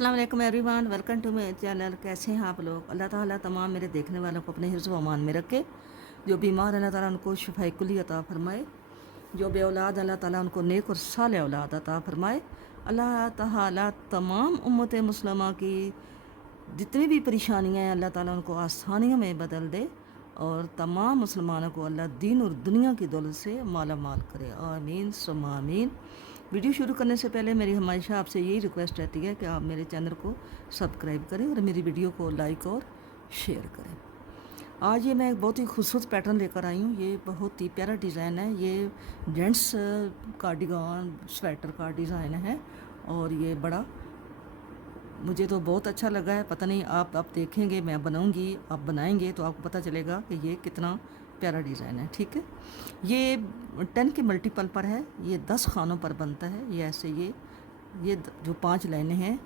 अस्सलाम वालेकुम everyone, welcome to my channel. कैसे हैं आप लोग? अल्लाह ताला तमाम मेरे देखने वालों को अपने हिफ्ज़ व अमान में रखे। जो बीमार अल्लाह ताला उनको शिफाए कुली अता फरमाए। जो बे औलाद अल्लाह ताला उनको नेक और साले औलाद अता फरमाए। अल्लाह ताला तमाम उम्मत मुस्लिमा की जितनी भी परेशानियाँ हैं अल्लाह ताला उनको आसानियों में बदल दे और तमाम मुसलमानों को अल्लाह दीन और दुनिया की दौलत से माला माल करे। आमीन सुम्मा आमीन। वीडियो शुरू करने से पहले मेरी हमेशा आपसे यही रिक्वेस्ट रहती है कि आप मेरे चैनल को सब्सक्राइब करें और मेरी वीडियो को लाइक और शेयर करें। आज ये मैं एक बहुत ही खूबसूरत पैटर्न लेकर आई हूँ। ये बहुत ही प्यारा डिज़ाइन है। ये जेंट्स कार्डिगान स्वेटर का डिज़ाइन है और ये बड़ा मुझे तो बहुत अच्छा लगा है। पता नहीं आप देखेंगे, मैं बनाऊंगी, आप बनाएंगे तो आपको पता चलेगा कि ये कितना प्यारा डिज़ाइन है। ठीक है, ये 10 के मल्टीपल पर है। ये 10 खानों पर बनता है। ये ऐसे ये जो 5 लाइनें हैं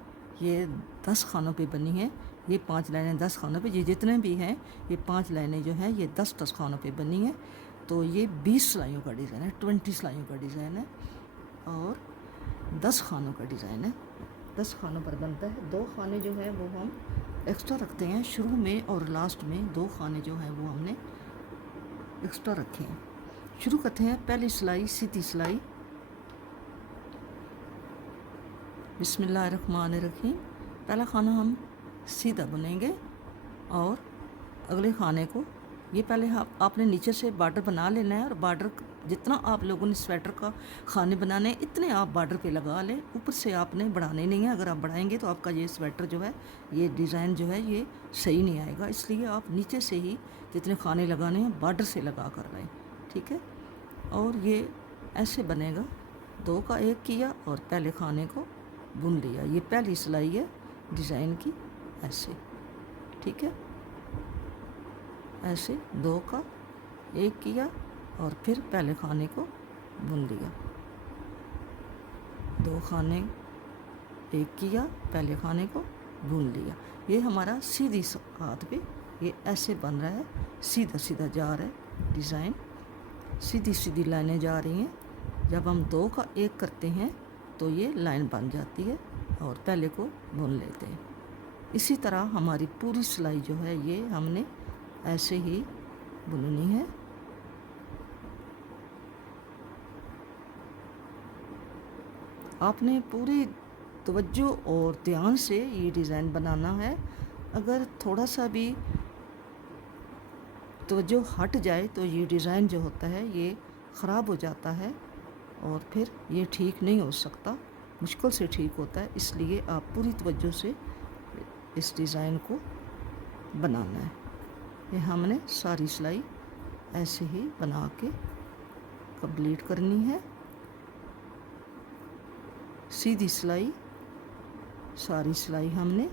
ये 10 खानों पे बनी हैं। ये 5 लाइनें 10 खानों पे, ये जितने भी हैं ये 5 लाइनें जो हैं ये 10-10 खानों पे बनी हैं। तो ये 20 सिलाइयों का डिज़ाइन है, 20 सिलाइयों का डिज़ाइन है और 10 खानों का डिज़ाइन है। 10 खानों पर बनता है। 2 खाने जो है वो हम एक्स्ट्रा रखते हैं शुरू में और लास्ट में। 2 खाने जो है वो हमने एक्स्ट्रा रखे हैं। शुरू करते हैं पहली सिलाई, सीधी सिलाई। बिस्मिल्लाहिर्रहमानिर्रहीम। पहला खाना हम सीधा बुनेंगे और अगले खाने को ये पहले आपने नीचे से बॉर्डर बना लेना है और बॉर्डर जितना आप लोगों ने स्वेटर का खाने बनाने हैं इतने आप बॉर्डर पे लगा लें। ऊपर से आपने बढ़ाने नहीं है। अगर आप बढ़ाएंगे तो आपका ये स्वेटर जो है, ये डिज़ाइन जो है ये सही नहीं आएगा। इसलिए आप नीचे से ही जितने खाने लगाने हैं बॉर्डर से लगा कर रहे हैं। ठीक है, और ये ऐसे बनेगा। 2 का 1 किया और पहले खाने को बुन लिया। ये पहली सिलाई है डिज़ाइन की, ऐसे। ठीक है, ऐसे 2 का 1 किया और फिर पहले खाने को बुन लिया। 2 खाने 1 किया, पहले खाने को बुन लिया। ये हमारा सीधी हाथ पे ये ऐसे बन रहा है, सीधा सीधा जा रहा है डिज़ाइन। सीधी सीधी लाइनें जा रही हैं। जब हम 2 का 1 करते हैं तो ये लाइन बन जाती है और पहले को बुन लेते हैं। इसी तरह हमारी पूरी सिलाई जो है ये हमने ऐसे ही बुननी है। आपने पूरी तवज्जो और ध्यान से ये डिज़ाइन बनाना है। अगर थोड़ा सा भी तवज्जो हट जाए तो ये डिज़ाइन जो होता है ये ख़राब हो जाता है और फिर ये ठीक नहीं हो सकता, मुश्किल से ठीक होता है। इसलिए आप पूरी तवज्जो से इस डिज़ाइन को बनाना है। ये हमने सारी सिलाई ऐसे ही बना के कंप्लीट करनी है। सीधी सिलाई, सारी सिलाई हमने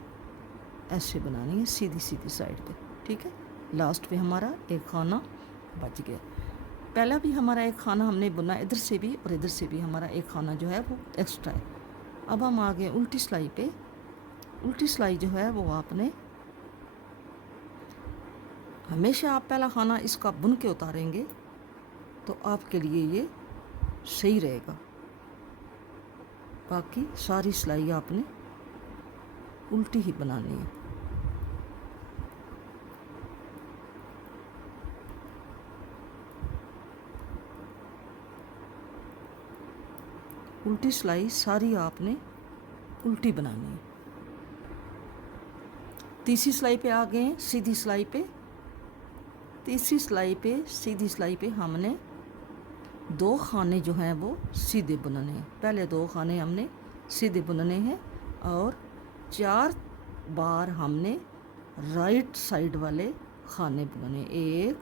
ऐसे बनानी है सीधी सीधी साइड पे। ठीक है, लास्ट पे हमारा एक खाना बच गया। पहला भी हमारा एक खाना हमने बुना, इधर से भी और इधर से भी हमारा एक खाना जो है वो एक्स्ट्रा है। अब हम आ गए उल्टी सिलाई पे। उल्टी सिलाई जो है वो आपने हमेशा आप पहला खाना इसका बुन के उतारेंगे तो आपके लिए ये सही रहेगा। बाकी सारी सिलाई आपने उल्टी ही बनानी है। उल्टी सिलाई सारी आपने उल्टी बनानी है। तीसरी सिलाई पे आ गए, सीधी सिलाई पे। तीसरी सिलाई पे, सीधी सिलाई पे हमने 2 खाने जो हैं वो सीधे बुनने हैं। पहले 2 खाने हमने सीधे बुनने हैं और 4 बार हमने राइट साइड वाले खाने बुनने। 1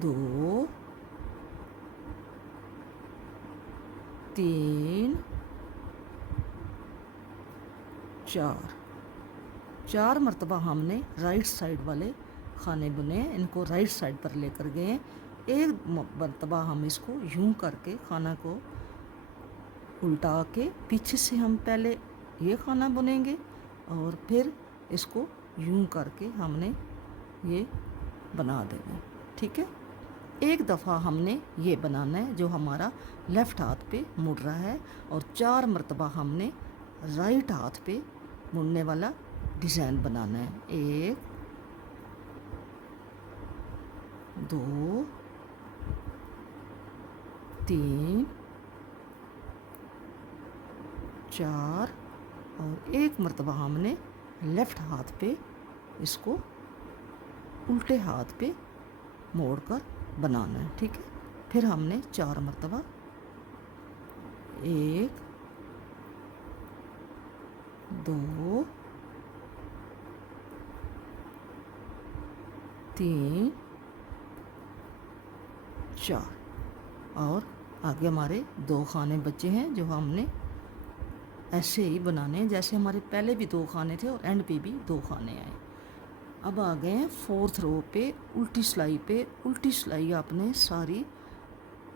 2 3 4 मरतबा हमने राइट साइड वाले खाने बुने। इनको राइट साइड पर लेकर गए। एक मरतबा हम इसको यूं करके खाना को उल्टा के पीछे से हम पहले ये खाना बुनेंगे और फिर इसको यूं करके हमने ये बना देना। ठीक है, एक दफ़ा हमने ये बनाना है जो हमारा लेफ़्ट हाथ पे मुड़ रहा है, और 4 मरतबा हमने राइट हाथ पे मुड़ने वाला डिज़ाइन बनाना है। 1 2 3 4 और एक मरतबा हमने लेफ़्ट हाथ पे इसको उल्टे हाथ पे मोड़ कर बनाना है। ठीक है, फिर हमने 4 मरतबा 1 2 3 4 और आगे हमारे 2 खाने बचे हैं जो हमने ऐसे ही बनाने हैं जैसे हमारे पहले भी 2 खाने थे और एंड पे भी 2 खाने आए। अब आ गए हैं 4th रो पे उल्टी सिलाई पे। उल्टी सिलाई आपने सारी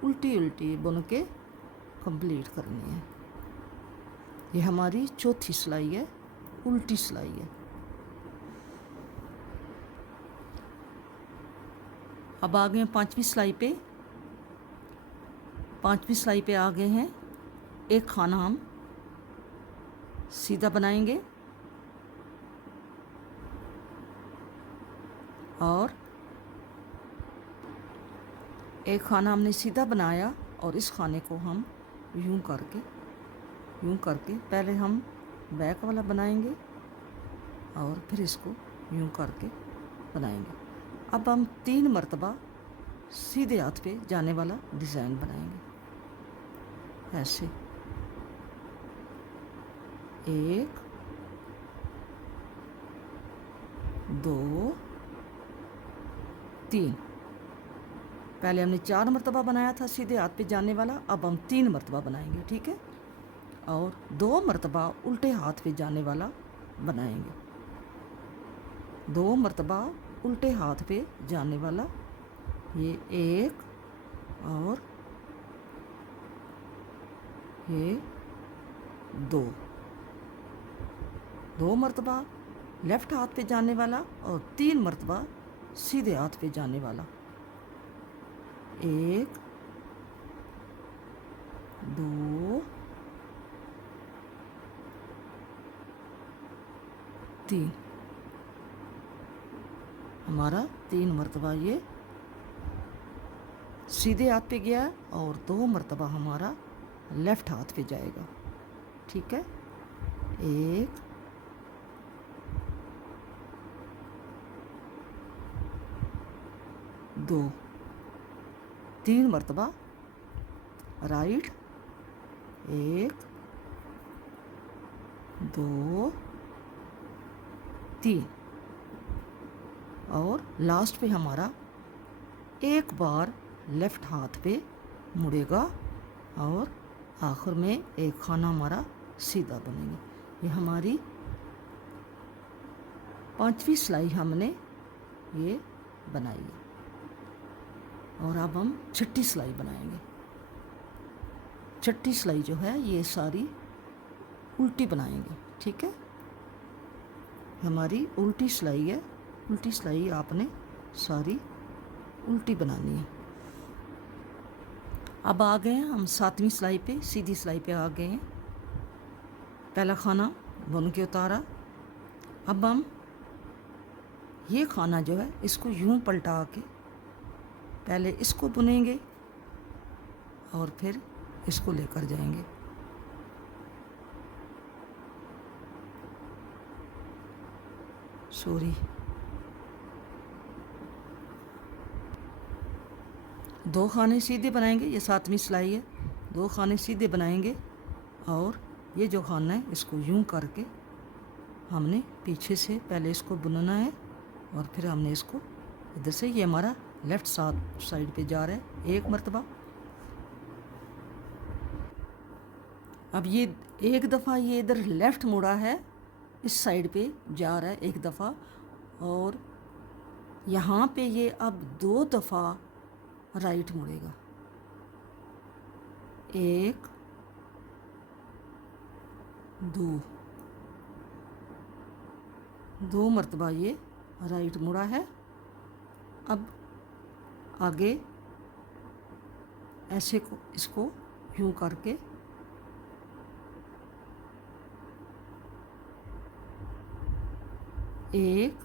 उल्टी उल्टी बुन के कंप्लीट करनी है। ये हमारी चौथी सिलाई है, उल्टी सिलाई है। अब आ गए हैं 5वीं सिलाई पे। 5वीं सिलाई पे आ गए हैं, एक खाना हम सीधा बनाएंगे और एक खाना हमने सीधा बनाया और इस खाने को हम यूं करके पहले हम बैक वाला बनाएंगे और फिर इसको यूं करके बनाएंगे। अब हम 3 मरतबा सीधे हाथ पे जाने वाला डिज़ाइन बनाएंगे ऐसे। 1 2 3। पहले हमने 4 मरतबा बनाया था सीधे हाथ पे जाने वाला, अब हम 3 मरतबा बनाएंगे। ठीक है, और 2 मरतबा उल्टे हाथ पे जाने वाला बनाएंगे। 2 मरतबा उल्टे हाथ पे जाने वाला, ये 1 और ये 2। 2 मरतबा लेफ़्ट हाथ पे जाने वाला और 3 मरतबा सीधे हाथ पे जाने वाला। 1 2 3। हमारा 3 मरतबा ये सीधे हाथ पे गया और 2 मरतबा हमारा लेफ़्ट हाथ पे जाएगा। ठीक है, 1 2 3 मरतबा राइट, 1 2 3 और लास्ट पे हमारा एक बार लेफ़्ट हाथ पे मुड़ेगा और आखिर में एक खाना हमारा सीधा बनेगा। ये हमारी 5वीं सिलाई हमने ये बनाई है। और अब हम 6ठी सिलाई बनाएंगे। 6ठी सिलाई जो है ये सारी उल्टी बनाएंगे। ठीक है, हमारी उल्टी सिलाई है। उल्टी सिलाई आपने सारी उल्टी बनानी है। अब आ गए हैं हम 7वीं सिलाई पे, सीधी सिलाई पे आ गए हैं। पहला खाना बुन के उतारा। अब हम ये खाना जो है इसको यूं पलटा के पहले इसको बुनेंगे और फिर इसको लेकर जाएंगे। सॉरी, 2 खाने सीधे बनाएंगे। ये 7वीं सिलाई है, 2 खाने सीधे बनाएंगे और ये जो खाना है इसको यूं करके हमने पीछे से पहले इसको बुनना है और फिर हमने इसको इधर से, ये हमारा लेफ़्ट साइड पे जा रहा है 1 मरतबा। अब ये एक दफ़ा ये इधर लेफ़्ट मुड़ा है, इस साइड पे जा रहा है 1 दफ़ा, और यहाँ पे ये अब 2 दफ़ा राइट मुड़ेगा। 1 2 मरतबा ये राइट मुड़ा है। अब आगे ऐसे को इसको यूं करके एक,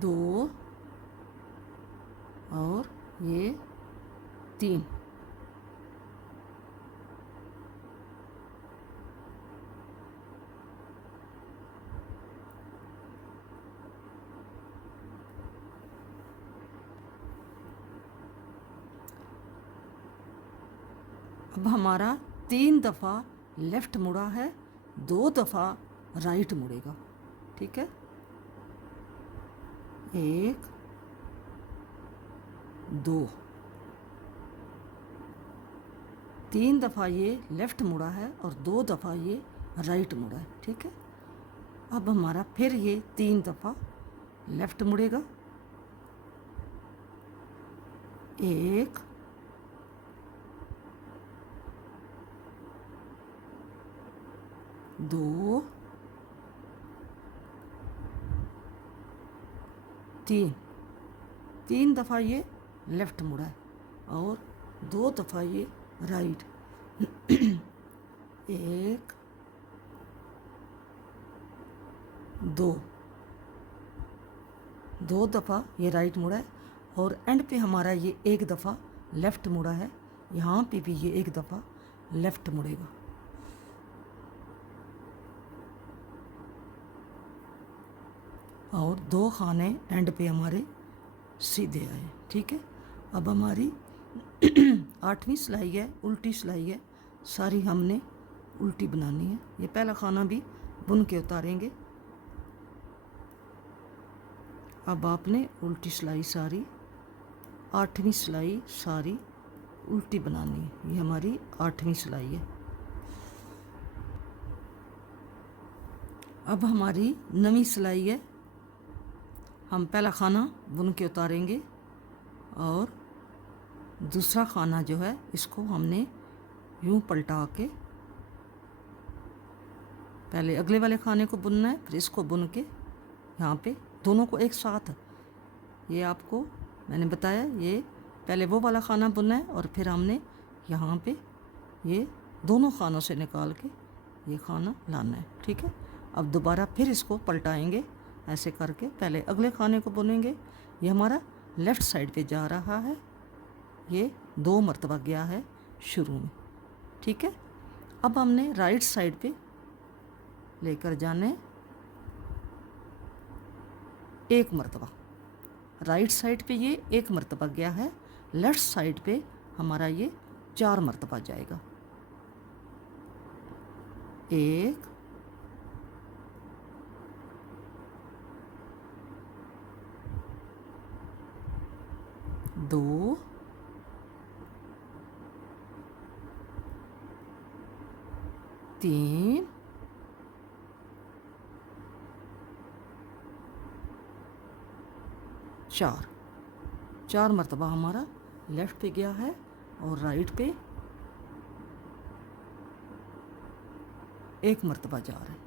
दो और ये तीन। अब हमारा 3 दफ़ा लेफ़्ट मुड़ा है, 2 दफ़ा राइट मुड़ेगा। ठीक है, 1 2, 3 दफ़ा ये लेफ़्ट मुड़ा है और 2 दफ़ा ये राइट मुड़ा है। ठीक है, अब हमारा फिर ये 3 दफ़ा लेफ़्ट मुड़ेगा, 1 2 3, 3 दफ़ा ये लेफ़्ट मुड़ा है और 2 दफ़ा ये राइट। 1 2, 2 दफ़ा ये राइट मुड़ा है और एंड पे हमारा ये 1 दफ़ा लेफ़्ट मुड़ा है। यहाँ पे भी ये 1 दफ़ा लेफ़्ट मुड़ेगा। और 2 खाने एंड पे हमारे सीधे आए। ठीक है, अब हमारी 8वीं सिलाई है, उल्टी सिलाई है, सारी हमने उल्टी बनानी है। ये पहला खाना भी बुन के उतारेंगे। अब आपने उल्टी सिलाई सारी 8वीं सिलाई सारी उल्टी बनानी है। ये हमारी 8वीं सिलाई है। अब हमारी 9वीं सिलाई है। हम पहला खाना बुन के उतारेंगे और दूसरा खाना जो है इसको हमने यूं पलटा के पहले अगले वाले खाने को बुनना है, फिर इसको बुन के यहाँ पे दोनों को एक साथ, ये आपको मैंने बताया, ये पहले वो वाला खाना बुनना है और फिर हमने यहाँ पे ये दोनों खानों से निकाल के ये खाना लाना है। ठीक है, अब दोबारा फिर इसको पलटाएंगे ऐसे करके, पहले अगले खाने को बुनेंगे। ये हमारा लेफ़्ट साइड पे जा रहा है, ये 2 मरतबा गया है शुरू में। ठीक है, अब हमने राइट साइड पे लेकर जाने 1 मरतबा, राइट साइड पे ये 1 मरतबा गया है, लेफ़्ट साइड पे हमारा ये 4 मरतबा जाएगा। 1 2 3 4, 4 मरतबा हमारा लेफ़्ट पे गया है और राइट पे 1 मरतबा जा रहा है,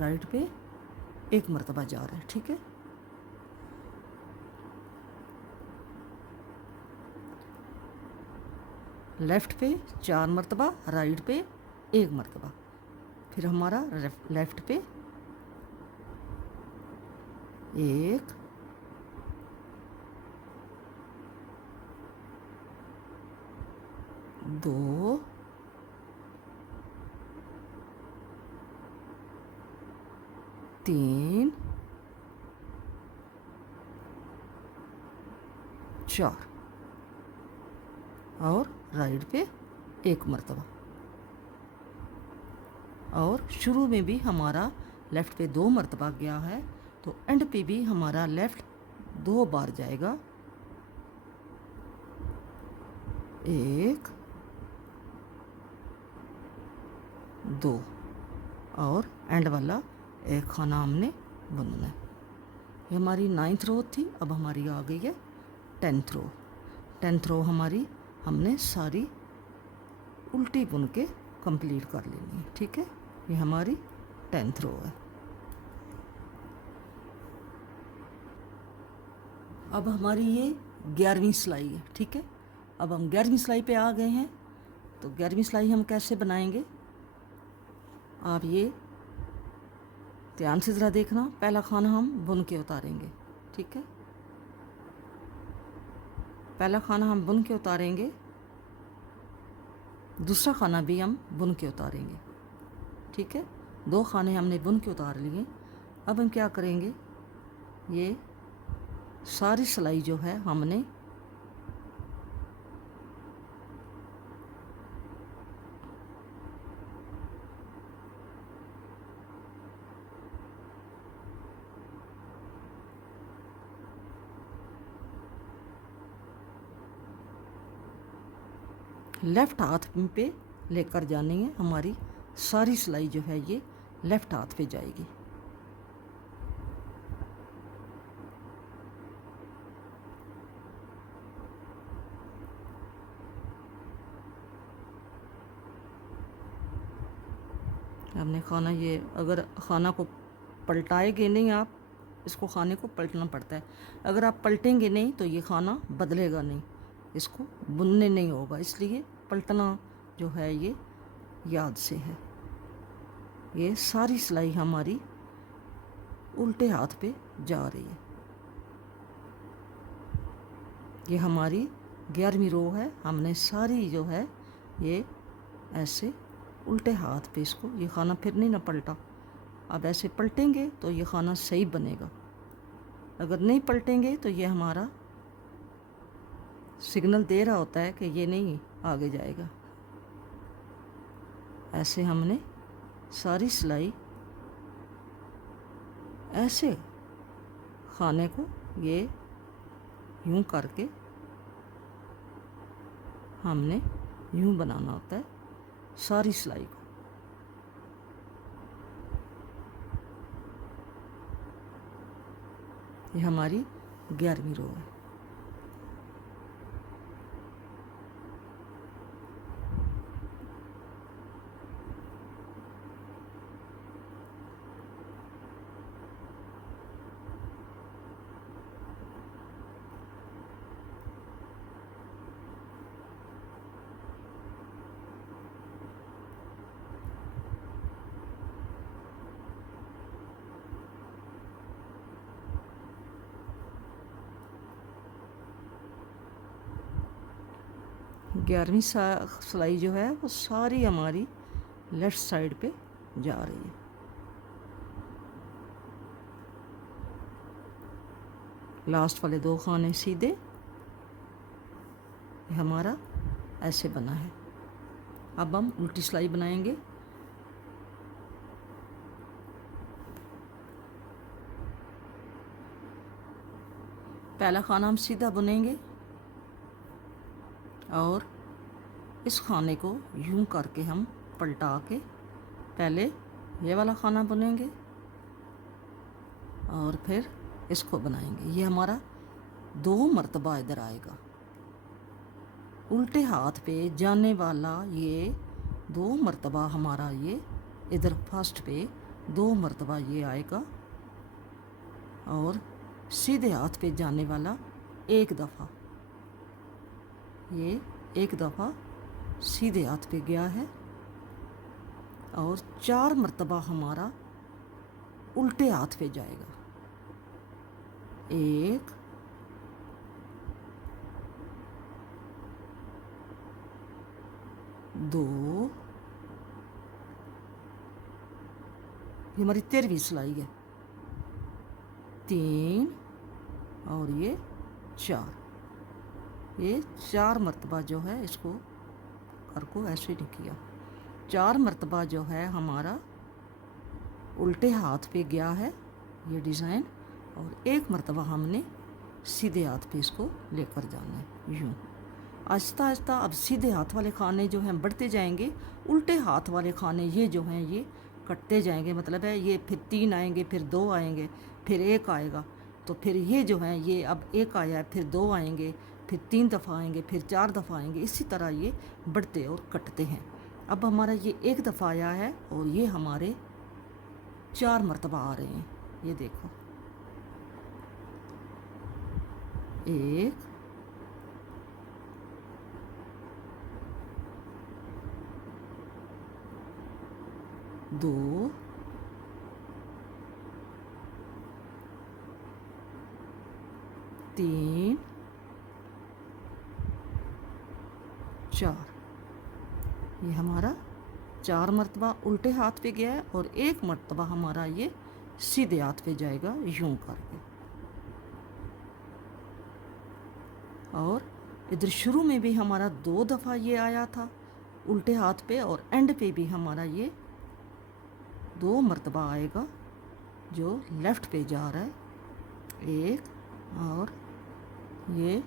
राइट पे 1 मरतबा जा रहा है। ठीक है, लेफ़्ट पे 4 मरतबा, राइट पे 1 मरतबा, फिर हमारा लेफ़्ट पे 1 2 3 4 और राइट पे 1 मरतबा। और शुरू में भी हमारा लेफ़्ट पे 2 मरतबा गया है, तो एंड पे भी हमारा लेफ़्ट 2 बार जाएगा। 1 2 और एंड वाला एक खाना हमने बुनना है। ये हमारी 9th रो थी, अब हमारी आ गई है 10th रो। 10th रो हमारी हमने सारी उल्टी बुन के कंप्लीट कर लेनी है। ठीक है, ये हमारी 10th रो है। अब हमारी ये 11वीं सिलाई है, ठीक है। अब हम 11वीं सिलाई पे आ गए हैं। तो 11वीं सिलाई हम कैसे बनाएंगे, आप ये ध्यान से ज़रा देखना। पहला खाना हम बुन के उतारेंगे, ठीक है। पहला खाना हम बुन के उतारेंगे, दूसरा खाना भी हम बुन के उतारेंगे, ठीक है। 2 खाने हमने बुन के उतार लिए। अब हम क्या करेंगे, ये सारी सिलाई जो है हमने लेफ़्ट हाथ पे लेकर जानी है। हमारी सारी सिलाई जो है ये लेफ़्ट हाथ पे जाएगी। हमने खाना ये, अगर खाना को पलटाएंगे नहीं आप, इसको खाने को पलटना पड़ता है। अगर आप पलटेंगे नहीं तो ये खाना बदलेगा नहीं, इसको बुनने नहीं होगा, इसलिए पलटना जो है ये याद से है। ये सारी सिलाई हमारी उल्टे हाथ पे जा रही है। ये हमारी 11वीं रो है। हमने सारी जो है ये ऐसे उल्टे हाथ पे, इसको ये खाना फिर नहीं ना पलटा। अब ऐसे पलटेंगे तो ये खाना सही बनेगा, अगर नहीं पलटेंगे तो ये हमारा सिग्नल दे रहा होता है कि ये नहीं आगे जाएगा। ऐसे हमने सारी सिलाई ऐसे खाने को ये यूं करके हमने यूं बनाना होता है सारी सिलाई को। ये हमारी 11वीं रो है। ग्यारहवीं सिलाई जो है वो सारी हमारी लेफ़्ट साइड पे जा रही है। लास्ट वाले 2 खाने सीधे, हमारा ऐसे बना है। अब हम उल्टी सिलाई बनाएंगे। पहला खाना हम सीधा बुनेंगे और इस खाने को यूं करके हम पलटा के पहले ये वाला खाना बुनेंगे और फिर इसको बनाएंगे। ये हमारा 2 मर्तबा इधर आएगा। उल्टे हाथ पे जाने वाला ये 2 मर्तबा हमारा ये इधर फर्स्ट पे 2 मर्तबा ये आएगा और सीधे हाथ पे जाने वाला 1 दफ़ा, ये 1 दफ़ा सीधे हाथ पे गया है और 4 मर्तबा हमारा उल्टे हाथ पे जाएगा। 1 2, ये हमारी 13वीं सिलाई है। 3 और ये 4, ये 4 मर्तबा जो है इसको कर को ऐसे नहीं किया। 4 मर्तबा जो है हमारा उल्टे हाथ पे गया है ये डिज़ाइन, और 1 मर्तबा हमने सीधे हाथ पे इसको लेकर जाना है यूँ। आहिस्ता आहिस्ता अब सीधे हाथ वाले खाने जो हैं बढ़ते जाएंगे, उल्टे हाथ वाले खाने ये जो हैं ये कटते जाएंगे। मतलब है ये फिर 3 आएंगे, फिर 2 आएंगे, फिर 1 आएगा। तो फिर ये जो हैं ये अब 1 आया है, फिर 2 आएंगे, फिर 3 दफ़ा आएंगे, फिर 4 दफ़ा आएंगे। इसी तरह ये बढ़ते और कटते हैं। अब हमारा ये 1 दफ़ा आया है और ये हमारे 4 मरतबा आ रहे हैं। ये देखो, 1, 2, 3, 4। ये हमारा 4 मरतबा उल्टे हाथ पे गया है और 1 मरतबा हमारा ये सीधे हाथ पे जाएगा यूं करके। और इधर शुरू में भी हमारा 2 दफ़ा ये आया था उल्टे हाथ पे, और एंड पे भी हमारा ये 2 मरतबा आएगा जो लेफ़्ट पे जा रहा है, 1, और ये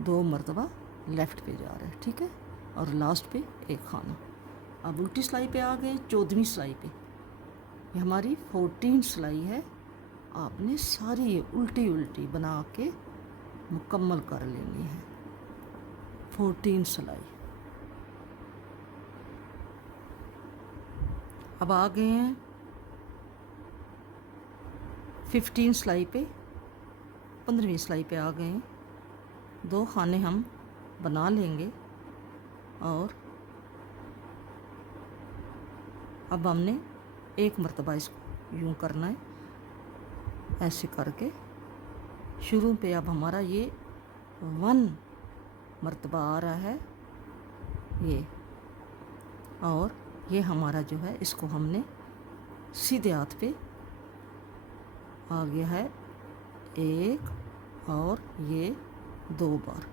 2 मरतबा लेफ़्ट पे जा रहा है। ठीक है, और लास्ट पे एक खाना। अब उल्टी सिलाई पे आ गए, 14वीं सिलाई पे। ये हमारी 14 सिलाई है। आपने सारी ये उल्टी उल्टी बना के मुकम्मल कर लेनी है। 14 सिलाई। अब आ गए हैं 15 सिलाई पे, 15वीं सिलाई पे आ गए हैं। 2 खाने हम बना लेंगे और अब हमने 1 मरतबा इसको यूं करना है, ऐसे करके। शुरू पे अब हमारा ये 1 मरतबा आ रहा है ये, और ये हमारा जो है इसको हमने सीधे हाथ पे आ गया है 1, और ये 2 बार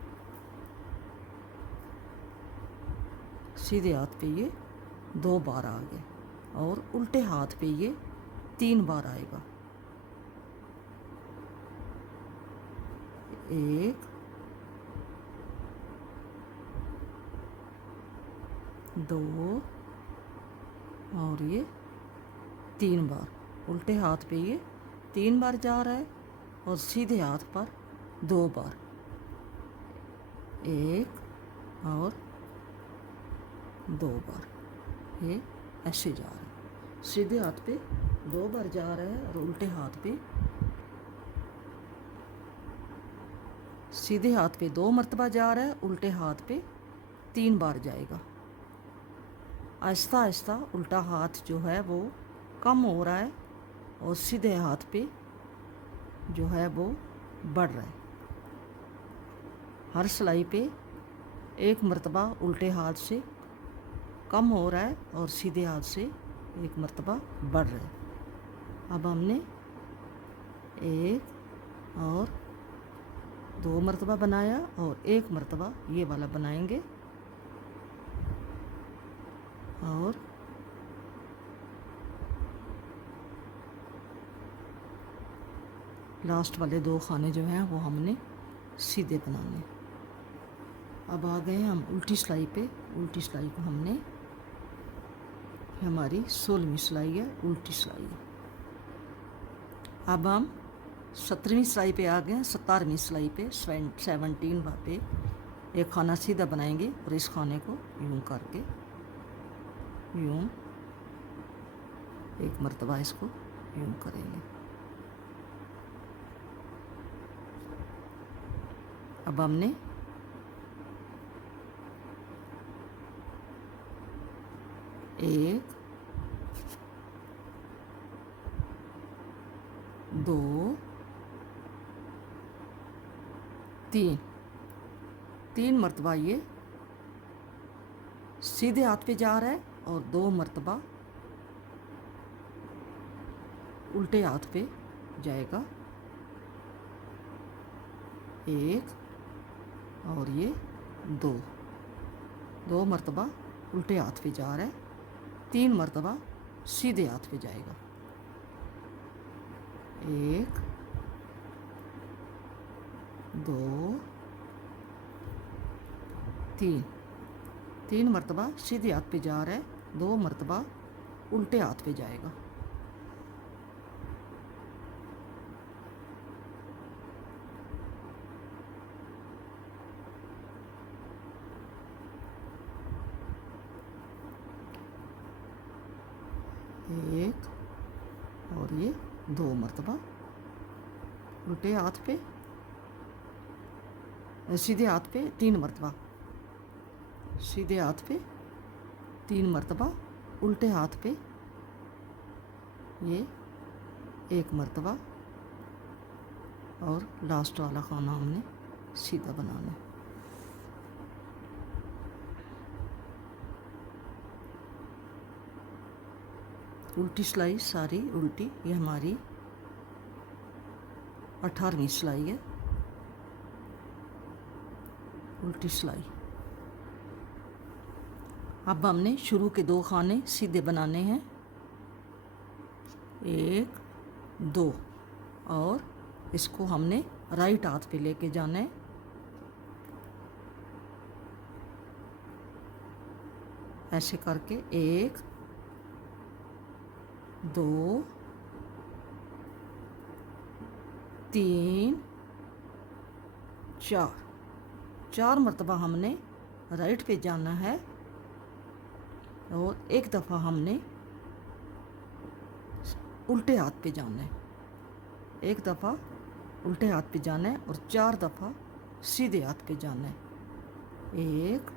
सीधे हाथ पे ये 2 बार आ गए, और उल्टे हाथ पे ये 3 बार आएगा। 1, 2, और ये 3 बार। उल्टे हाथ पे ये 3 बार जा रहा है और सीधे हाथ पर 2 बार, 1 और 2 बार। ये ऐसे जा रहा है, सीधे हाथ पे 2 बार जा रहा है और उल्टे हाथ पे, सीधे हाथ पे 2 मरतबा जा रहा है, उल्टे हाथ पे 3 बार जाएगा। आहिस्ता आहिस्ता उल्टा हाथ जो है वो कम हो रहा है और सीधे हाथ पे जो है वो बढ़ रहा है। हर सिलाई पे 1 मरतबा उल्टे हाथ से कम हो रहा है और सीधे हाथ से 1 मरतबा बढ़ रहा है। अब हमने 1 और 2 मरतबा बनाया और 1 मरतबा ये वाला बनाएंगे, और लास्ट वाले 2 खाने जो हैं वो हमने सीधे बनाने। अब आ गए हम उल्टी सिलाई पे। उल्टी सिलाई को हमने, हमारी 16वीं सिलाई है, उल्टी सिलाई है। अब हम 17वीं सिलाई पे आ गए हैं। 17वीं सिलाई पे 17 पे एक खाना सीधा बनाएंगे और इस खाने को यूं करके, यूं 1 मरतबा इसको यूं करेंगे। अब हमने 1, 2, 3 मरतबा ये सीधे हाथ पे जा रहा है और 2 मरतबा उल्टे हाथ पे जाएगा। 1 और ये 2 मरतबा उल्टे हाथ पे जा रहा है, 3 मरतबा सीधे हाथ पे जाएगा। 1, 2, 3 मरतबा सीधे हाथ पे जा रहा है, 2 मरतबा उल्टे हाथ पे जाएगा। एक, और ये 2 मरतबा उल्टे हाथ पे, सीधे हाथ पे 3 मरतबा, सीधे हाथ पे 3 मरतबा, उल्टे हाथ पे ये 1 मरतबा, और लास्ट वाला खाना हमने सीधा बनाना है। उल्टी सिलाई सारी उल्टी, ये हमारी 18वीं सिलाई है, उल्टी सिलाई। अब हमने शुरू के 2 खाने सीधे बनाने हैं, 1 2, और इसको हमने राइट हाथ पे लेके जाना है। ऐसे करके 1 2 3 4 मरतबा हमने राइट पे जाना है, और 1 दफ़ा हमने उल्टे हाथ पे जाना है। 1 दफ़ा उल्टे हाथ पे जाना है और 4 दफ़ा सीधे हाथ पे जाना है। 1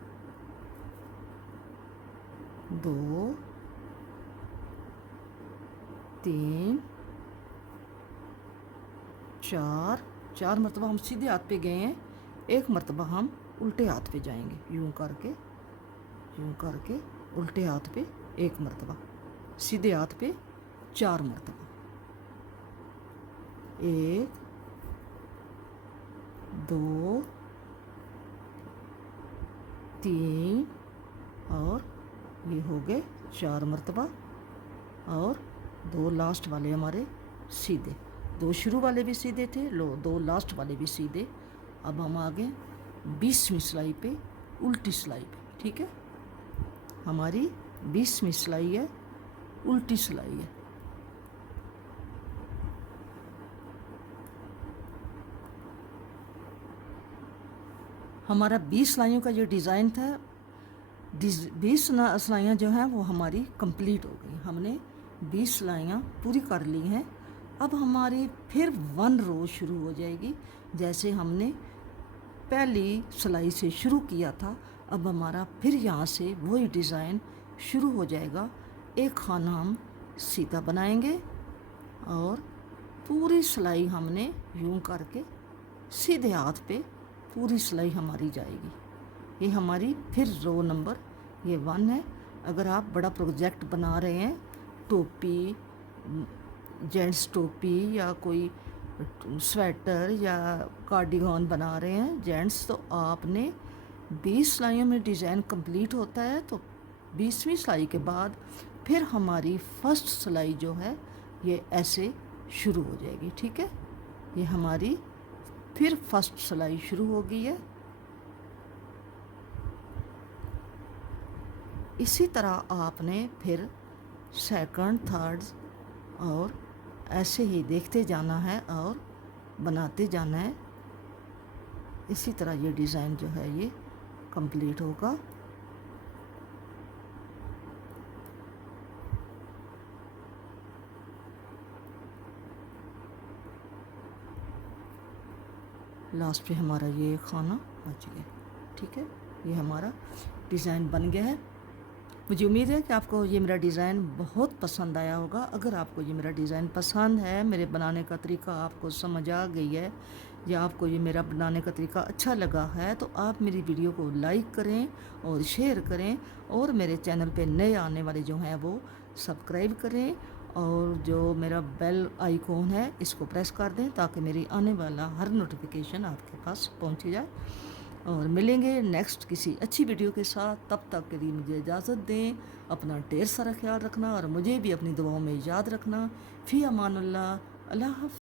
2 3 4 मरतबा हम सीधे हाथ पे गए हैं, 1 मरतबा हम उल्टे हाथ पे जाएंगे। यूं करके उल्टे हाथ पे 1 मरतबा, सीधे हाथ पे 4 मरतबा। 1 2 3, और ये हो गए 4 मरतबा, और 2 लास्ट वाले हमारे सीधे, 2 शुरू वाले भी सीधे थे, 2 लास्ट वाले भी सीधे। अब हम आ गए 20वीं सिलाई पे, उल्टी सिलाई पे। ठीक है, हमारी 20वीं सिलाई है, उल्टी सिलाई है। हमारा 20 सिलाइयों का जो डिज़ाइन था, 20 सिलाइयाँ जो हैं वो हमारी कंप्लीट हो गई। हमने 20 सिलाइयाँ पूरी कर ली हैं। अब हमारी फिर 1 रो शुरू हो जाएगी, जैसे हमने पहली सिलाई से शुरू किया था। अब हमारा फिर यहाँ से वही डिज़ाइन शुरू हो जाएगा। एक खाना हम सीधा बनाएंगे, और पूरी सिलाई हमने यूं करके सीधे हाथ पे पूरी सिलाई हमारी जाएगी। ये हमारी फिर रो नंबर ये 1 है। अगर आप बड़ा प्रोजेक्ट बना रहे हैं, टोपी, जेंट्स टोपी या कोई स्वेटर या कार्डिगन बना रहे हैं जेंट्स, तो आपने 20 सिलाइयों में डिज़ाइन कंप्लीट होता है। तो 20वीं सिलाई के बाद फिर हमारी फर्स्ट सिलाई जो है ये ऐसे शुरू हो जाएगी। ठीक है, ये हमारी फिर फर्स्ट सिलाई शुरू हो गई है। इसी तरह आपने फिर सेकंड, थर्ड और ऐसे ही देखते जाना है और बनाते जाना है। इसी तरह ये डिज़ाइन जो है ये कंप्लीट होगा। लास्ट पे हमारा ये खाना बच गया। ठीक है, ये हमारा डिज़ाइन बन गया है। मुझे उम्मीद है कि आपको ये मेरा डिज़ाइन बहुत पसंद आया होगा। अगर आपको ये मेरा डिज़ाइन पसंद है, मेरे बनाने का तरीका आपको समझ आ गई है, या आपको ये मेरा बनाने का तरीका अच्छा लगा है, तो आप मेरी वीडियो को लाइक करें और शेयर करें, और मेरे चैनल पे नए आने वाले जो हैं वो सब्सक्राइब करें, और जो मेरा बेल आइकॉन है इसको प्रेस कर दें, ताकि मेरी आने वाला हर नोटिफिकेशन आपके पास पहुंच जाए। और मिलेंगे नेक्स्ट किसी अच्छी वीडियो के साथ। तब तक के लिए मुझे इजाज़त दें। अपना ढेर सारा ख्याल रखना, और मुझे भी अपनी दुआओं में याद रखना। फ़ी अमानुल्लाह, अल्लाह हाफ़िज़।